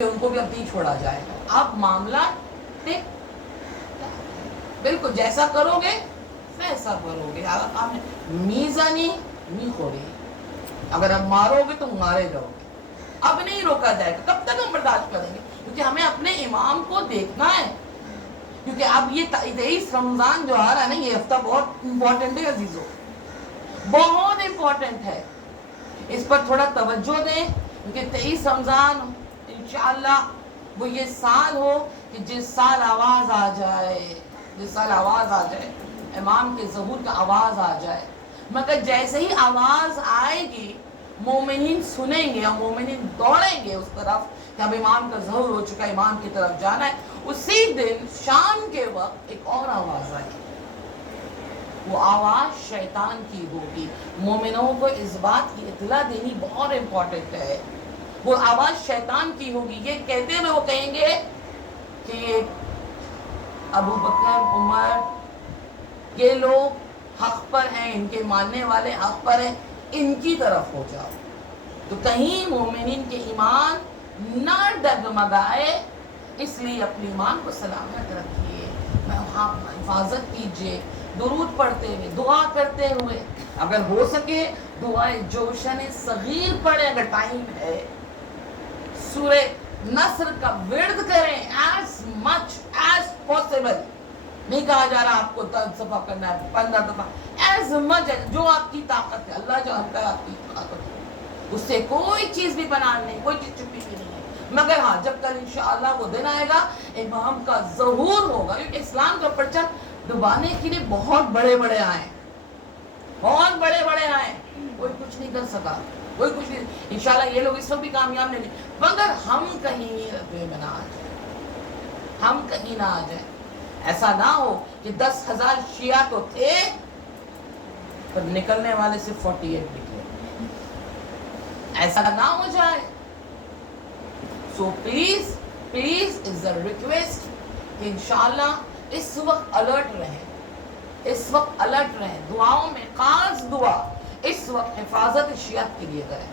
ان کو بھی اب نہیں چھوڑا جائے گا. آپ معاملہ بالکل جیسا کرو گے ویسا کرو گے. اگر آپ نے میزانی نہیں کھوڑی, اگر آپ مارو گے تو مارے جاؤ گے. اب نہیں روکا جائے گا. کب تک ہم برداشت کریں گے؟ کیونکہ ہمیں اپنے امام کو دیکھنا ہے. کیونکہ اب یہ 23 رمضان جو آ رہا ہے نا, یہ ہفتہ بہت امپورٹنٹ ہے عزیزو, بہت امپورٹنٹ ہے. اس پر تھوڑا توجہ دیں, کیونکہ 23 رمضان انشاءاللہ وہ یہ سال ہو کہ جس سال آواز آ جائے, جس سال آواز آ جائے, امام کے ظہور کا آواز آ جائے. مگر جیسے ہی آواز آئے گی مومنین سنیں گے اور مومنین دوڑیں گے اس طرف کہ اب امام کا ظہور ہو چکا ہے, امام کی طرف جانا ہے. اسی دن شام کے وقت ایک اور آواز آئی, وہ آواز شیطان کی ہوگی. مومنوں کو اس بات کی اطلاع دینی بہت امپورٹنٹ ہے. وہ آواز شیطان کی ہوگی. یہ کہتے ہوئے وہ کہیں گے کہ ابو بکر, عمر, یہ لوگ حق پر ہیں, ان کے ماننے والے حق پر ہیں, ان کی طرف ہو جاؤ. تو کہیں مومنین کے ایمان نہ ڈگمگائے, اس لیے اپنے ایمان کو سلامت رکھیے, حفاظت کیجیے, درود پڑھتے ہوئے, دعا کرتے ہوئے. اگر ہو سکے دعائے جوشن صغیر پڑھیں اگر ٹائم ہے. سورہ نصر کا ورد کریں as much as possible. نہیں کہا جا رہا آپ کو 10 دفعہ کرنا ہے, 15 دفعہ, as much as جو آپ کی طاقت ہے. اللہ جانتا ہے آپ کی طاقت ہے, اس سے کوئی چیز بھی بنانا نہیں, کوئی چیز چھپی بھی نہیں ہے. مگر ہاں, جب کل انشاءاللہ وہ دن آئے گا امام کا ظہور ہوگا, کیونکہ اسلام کا پرچم ڈبانے کے لیے بہت بڑے بڑے آئے, بہت بڑے بڑے آئے, کوئی کچھ نہیں کر سکا, کوئی کچھ نہیں. انشاءاللہ یہ لوگ اس وقت بھی کامیاب نہیں, مگر ہم کہیں رقبے میں نہ آ جائیں, ہم کہیں نہ آ جائیں. ایسا نہ ہو کہ 10,000 شیعہ تو تھے پر نکلنے والے صرف 48 نکلے. ایسا نہ ہو جائے. So please please is a request کہ انشاءاللہ اس وقت الرٹ رہیں, اس وقت الرٹ رہیں. دعاؤں میں خاص دعا اس وقت حفاظت شیعت کے لیے کریں.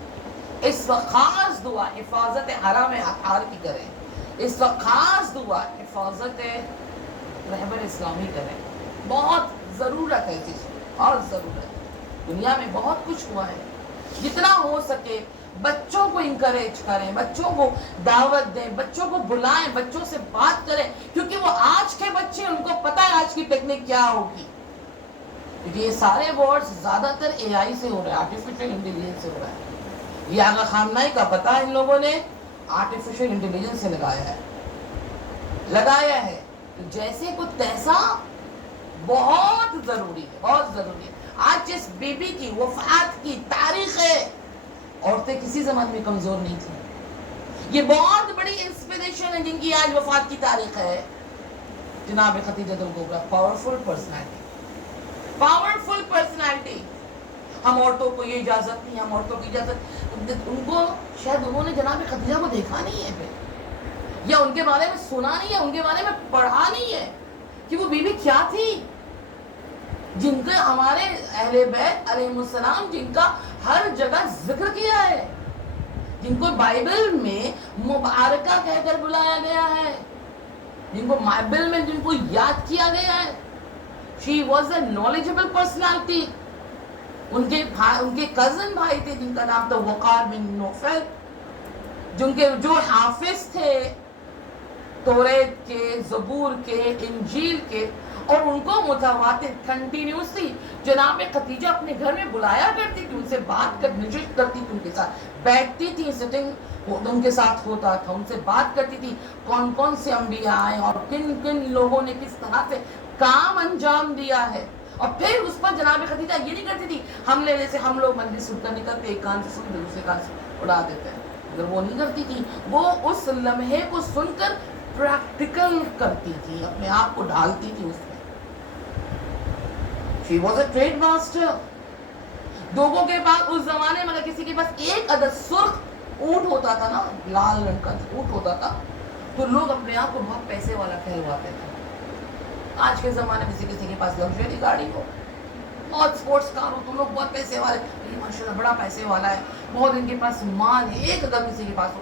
اس وقت خاص دعا حفاظت حرم اطہار کی کریں. اس وقت خاص دعا حفاظت رہبر اسلامی کریں. بہت ضرورت ہے چیز, بہت ضرورت. دنیا میں بہت کچھ ہوا ہے, جتنا ہو سکے بچوں کو انکریج کریں, بچوں کو دعوت دیں, بچوں کو بلائیں, بچوں سے بات کریں, کیونکہ وہ آج کے بچے, ان کو پتہ ہے آج کی ٹیکنیک کیا ہوگی. کیونکہ یہ سارے ورڈز زیادہ تر اے آئی سے ہو رہے ہیں, آرٹیفیشل انٹیلیجنس سے ہو رہا ہے. یہ آغا خامنہ کا پتہ ان لوگوں نے آرٹیفیشل انٹیلیجنس سے لگایا ہے. تو جیسے کو تیسا بہت ضروری ہے, بہت ضروری ہے. آج جس بی بی کی وفات کی تاریخ ہے, عورتیں کسی زمانے میں کمزور نہیں تھیں. یہ بہت بڑی انسپریشن ہے جن کی آج وفات کی تاریخ ہے. جناب Khadija al Kubra, powerful personality, powerful personality. ہم عورتوں کو یہ اجازت نہیں, ہم عورتوں کی اجازت, ان کو شاید انہوں نے جناب خدیجہ کو دیکھا نہیں ہے پھر, یا ان کے بارے میں سنا نہیں ہے, ان کے بارے میں پڑھا نہیں ہے کہ وہ بیوی کیا تھی, جن کا ہمارے اہل بیت علیہ السلام جن کا ہر جگہ ذکر کیا ہے, جن کو بائبل میں مبارکہ کہہ کر بلایا گیا ہے, جن کو بائبل میں جن کو یاد کیا گیا ہے. She was a knowledgeable personality. ان کے کزن بھائی تھے جن کا نام تھا وقار بن نوفل, جو حافظ تھے توریت کے, زبور کے, انجیل کے, اور ان کو متواتر کنٹینیوسلی جناب خدیجہ اپنے گھر میں بلایا کرتی تھی, ان سے بات کر نشست کرتی تھی, ان کے ساتھ بیٹھتی تھی, سٹنگ ان کے ساتھ ہوتا تھا, ان سے بات کرتی تھی کون کون سے انبیاء آئے اور کن کن لوگوں نے کس طرح سے کام انجام دیا ہے. اور پھر اس پر جناب خدیجہ یہ نہیں کرتی تھی ہم نے جیسے ہم لوگ مجلس سن کر نکلتے ایک کان سے سن دوسرے کان سے اڑا دیتے ہیں, اگر وہ نہیں کرتی تھی, وہ اس لمحے کو سن کر پریکٹیکل کرتی تھی, اپنے آپ کو ڈالتی تھی اس میں. She was a trade master. لوگوں کے پاس اس زمانے میں اگر کسی کے پاس ایک عدد سرخ اونٹ ہوتا تھا نا, لال رنگ کا اونٹ ہوتا تھا, تو لوگ اپنے آپ کو بہت پیسے والا کہلواتے تھے. آج کے زمانے میں کسی کے پاس لگژری گاڑی ہو, بہت سپورٹس کار ہو, تو لوگ بہت پیسے والے, ماشاءاللہ بڑا پیسے والا ہے, بہت ان کے پاس مال ہے. ایک اگر کسی کے پاس ہو,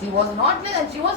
She was not less, she was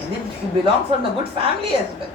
He belonged from the good family as well।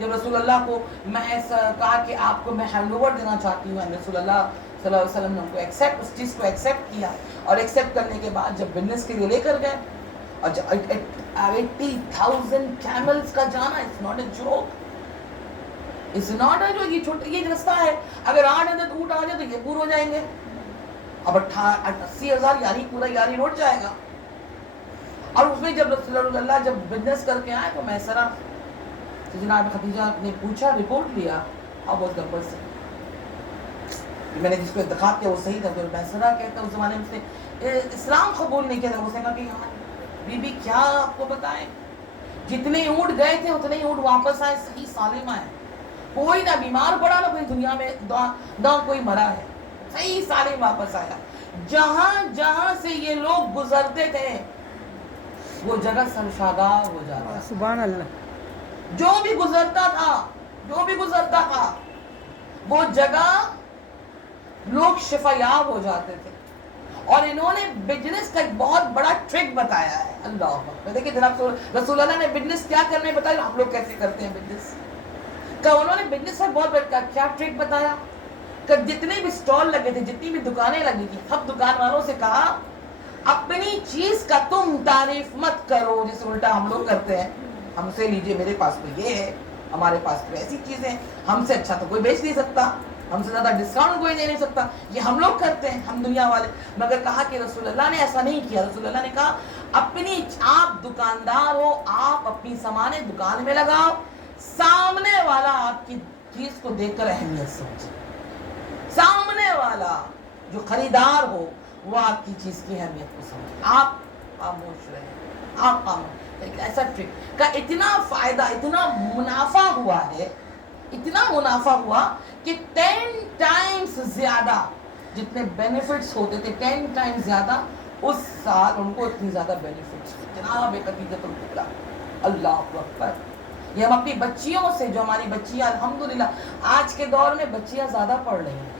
جب رسول اللہ کو میں کہا کہ آپ کو میں ہینڈ اوور دینا چاہتی ہوں، رسول اللہ صلی اللہ علیہ وسلم نے ان کو ایکسیپٹ، اس چیز کو ایکسیپٹ کیا، اور ایکسیپٹ کرنے کے بعد جب بزنس کے لیے لے کر گئے، اور 80,000 کیملز کا جانا، it's not a joke, it's not a جو یہ چھوٹا یہ رستہ ہے، اگر 8 اونٹ آ جائے تو یہ پور ہو جائیں گے، اب 80,000 یعنی پورا یاری روٹ جائے گا. اور اس میں جب رسول اللہ جب بزنس کر کے آئے تو میسرہ تو جناب خدیجہ نے پوچھا، رپورٹ لیا، اب اس کا پرسن میں نے جس کو انتخاب کیا وہ صحیح تھا. تو میسرہ کہتا اس زمانے میں اس نے اسلام قبول نہیں کیا تھا. اس نے کہا کہ یار بی بی کیا آپ کو بتائیں، جتنے اونٹ گئے تھے اتنے اونٹ واپس آئے صحیح سالم آئے، کوئی نہ بیمار پڑا نہ کوئی دنیا میں نہ کوئی مرا ہے، صحیح سالم واپس آیا. جہاں جہاں سے یہ لوگ گزرتے تھے وہ جگہ سرشادار ہو جاتا، سبحان اللہ. جو بھی گزرتا تھا وہ جگہ لوگ شفا یاب ہو جاتے تھے. اور انہوں نے بزنس کا ایک بہت بڑا ٹرک بتایا ہے. اللہ اکبر. دیکھیں جناب رسول اللہ نے بزنس کیا کرنے بتایا، ہم لوگ کیسے کرتے ہیں بزنس کا. انہوں نے بزنس کا بہت بڑا کیا ٹرک بتایا کہ جتنے بھی سٹال لگے تھے، جتنی بھی دکانیں لگی تھی، سب دکان والوں سے کہا اپنی چیز کا تم تعریف مت کرو، جس الٹا ہم لوگ کرتے ہیں. ہم سے لیجئے، میرے پاس تو یہ ہے، ہمارے پاس تو ایسی چیزیں، ہم سے اچھا تو کوئی بیچ نہیں سکتا، ہم سے زیادہ ڈسکاؤنٹ کوئی دے نہیں سکتا، یہ ہم لوگ کرتے ہیں، ہم دنیا والے. مگر کہا کہ رسول اللہ نے ایسا نہیں کیا. رسول اللہ نے کہا اپنی آپ دکاندار ہو، آپ اپنی سامانیں دکان میں لگاؤ، سامنے والا آپ کی چیز کو دیکھ کر اہمیت سمجھے. سامنے والا جو خریدار ہو وہ آپ کی چیز کی اہمیت کو سمجھے. آپ خاموش رہیں، آپ خاموش. ایک ایسا ٹرک کا اتنا فائدہ، اتنا منافع ہوا ہے، اتنا منافع ہوا کہ 10 ٹائمز زیادہ جتنے بینیفٹس ہوتے تھے، 10 ٹائمز زیادہ اس سال ان کو اتنی زیادہ بینیفٹس. جناب خدیجہ الکبریٰ، اللہ اکبر. یہ ہم اپنی بچیوں سے، جو ہماری بچیاں الحمدللہ آج کے دور میں بچیاں زیادہ پڑھ رہی ہیں،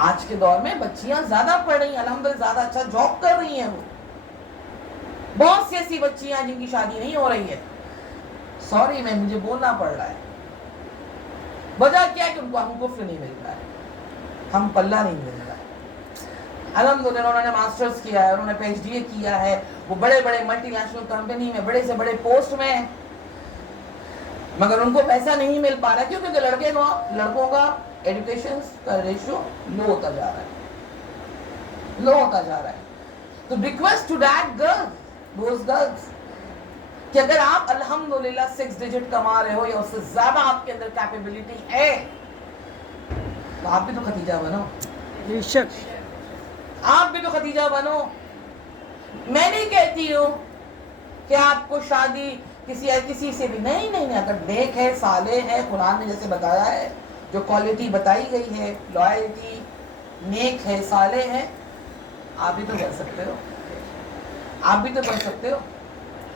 آج کے دور میں بچیاں زیادہ پڑھ رہی ہیں، الحمدللہ زیادہ اچھا جاب کر رہی ہیں. وہ بہت سی ایسی بچیاں ہیں جن کی شادی نہیں ہو رہی ہے. سوری میں مجھے بولنا پڑ رہا ہے. وجہ کیا ہے کہ ان کو ہم کفر نہیں مل رہا ہے، ہم پلہ نہیں مل رہا ہے. الحمدللہ انہوں نے ماسٹرز کیا ہے، انہوں نے PhD کیا ہے، وہ بڑے بڑے ملٹی نیشنل کمپنی میں بڑے سے بڑے پوسٹ میں ہیں، مگر ان کو پیسہ نہیں مل پا رہا. کیوں؟ کیونکہ لڑکوں کا ایڈوکیشن کا ریشو لو ہوتا جا رہا ہے، لو ہوتا جا رہا ہے. تو request to that girls, those girls, کہ اگر آپ الحمدللہ 6 ڈیجٹ کما رہے ہو یا اس سے زیادہ آپ کے اندر کیپیبلٹی ہے تو آپ بھی تو خدیجہ بنو، بے شک آپ بھی تو خدیجہ بنو. میں نہیں کہتی ہوں کہ آپ کو شادی کسی سے بھی نہیں. اگر نیک ہے، صالح ہے، قرآن نے جیسے بتایا ہے، جو کوالٹی بتائی گئی ہے، لائلٹی، نیک ہے، صالح ہے، آپ بھی تو کر سکتے ہو، آپ بھی تو کر سکتے ہو.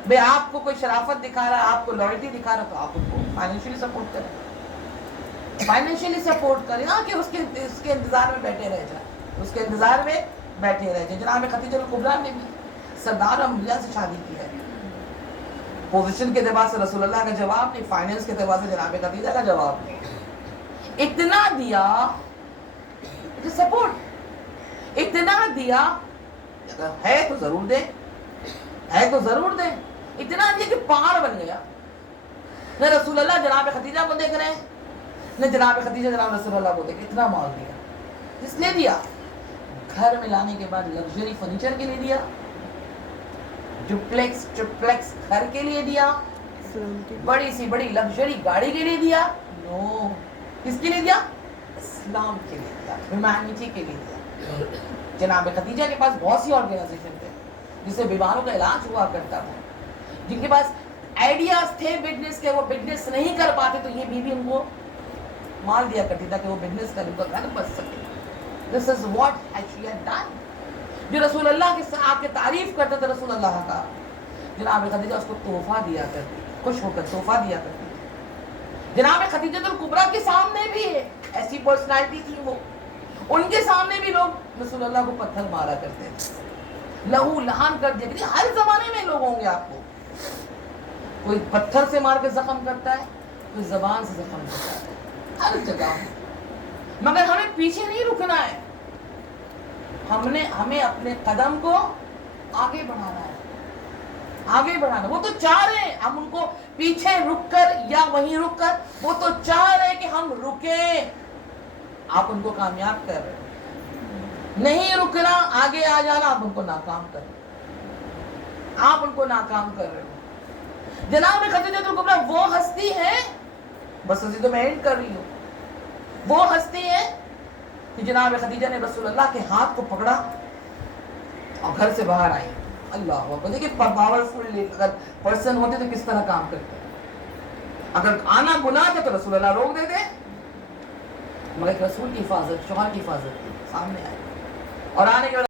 بھئی آپ کو کوئی شرافت دکھا رہا ہے، آپ کو لائلٹی دکھا رہا ہے تو آپ ان کو فائنینشلی سپورٹ کریں، فائنینشیلی سپورٹ کریں، نہ کہ اس کے انتظار میں بیٹھے رہ جائیں، اس کے انتظار میں بیٹھے رہ جائیں. جناب خدیجہ الکبریٰ نے بھی سردار انبیاء سے شادی کی ہے. پوزیشن کے اعتبار سے رسول اللہ کا جواب نہیں، فائنینس کے اعتبار سے جناب خدیجہ کا جواب نہیں. اتنا دیا سپورٹ، اتنا دیا، اگر ہے تو ضرور دیں، ہے تو ضرور دیں. اتنا دیا کہ پہاڑ بن گیا. نہ رسول اللہ جناب خدیجہ کو دیکھ رہے ہیں، نہ جناب خدیجہ جناب رسول اللہ کو دیکھ. اتنا مال دیا. کس نے دیا؟ گھر میں لانے کے بعد لگژری فرنیچر کے لیے دیا، ڈپلیکس ٹرپلیکس گھر کے لیے دیا، بڑی سی بڑی لگژری گاڑی کے لیے دیا. نو، کس کے لیے دیا؟ اسلام کے لیے دیا، ہیومینٹی کے لیے دیا. جناب خدیجہ کے پاس بہت سی آرگنائزیشن تھے جس سے بیماروں کا علاج ہوا کرتا تھا، جن کے پاس آئیڈیاز تھے بزنس کے، وہ بزنس نہیں کر پاتے تو یہ بیوی ان کو مال دیا کرتی تھا کہ وہ بزنس کریں، ان کا گھر بچ سکے. This is what she had done. جو رسول اللہ کے ساتھ کے تعریف کرتے تھے رسول اللہ کا، جناب خدیجہ اس کو تحفہ دیا کرتی، خوش ہو کر تحفہ دیا کرتی. جناب خدیجہ الکبریٰ کے سامنے بھی ایسی پرسنالٹی تھی، وہ ان کے سامنے بھی لوگ رسول اللہ کو پتھر مارا کرتے تھے، لہو لہان کر دیا کرتے. ہر زمانے میں لوگ ہوں گے آپ کو، کوئی پتھر سے مار کے زخم کرتا ہے, کوئی زبان سے زخم کرتا ہے, ہر جگہ. مگر ہمیں پیچھے نہیں رکنا ہے, ہمیں اپنے قدم کو آگے بڑھانا ہے, آگے بڑھانا. وہ تو چاہ رہے ہیں ہم ان کو پیچھے رک کر یا وہیں رک کر, وہ تو چاہ رہے ہیں کہ ہم رکیں. آپ ان کو کامیاب کر رہے ہیں. نہیں رکنا, آگے آ جانا, آپ ان کو ناکام کر رہے ہیں, آپ ان کو ناکام کر رہے ہو. جناب خدیجہ الکبریٰ وہ ہستی ہے, بس اسی تو میں اینڈ کر رہی ہوں, وہ ہستی ہے کہ جناب خدیجہ نے رسول اللہ کے ہاتھ کو پکڑا اور گھر سے باہر آئی. اللہ اکبر. دیکھیں پاورفل اگر پرسن ہوتے تو کس طرح کام کرتے. اگر آنا گناہ تھا تو رسول اللہ روک دیتے, مگر رسول کی حفاظت, شوہر کی حفاظت کی, سامنے آئے اور آنے کے بعد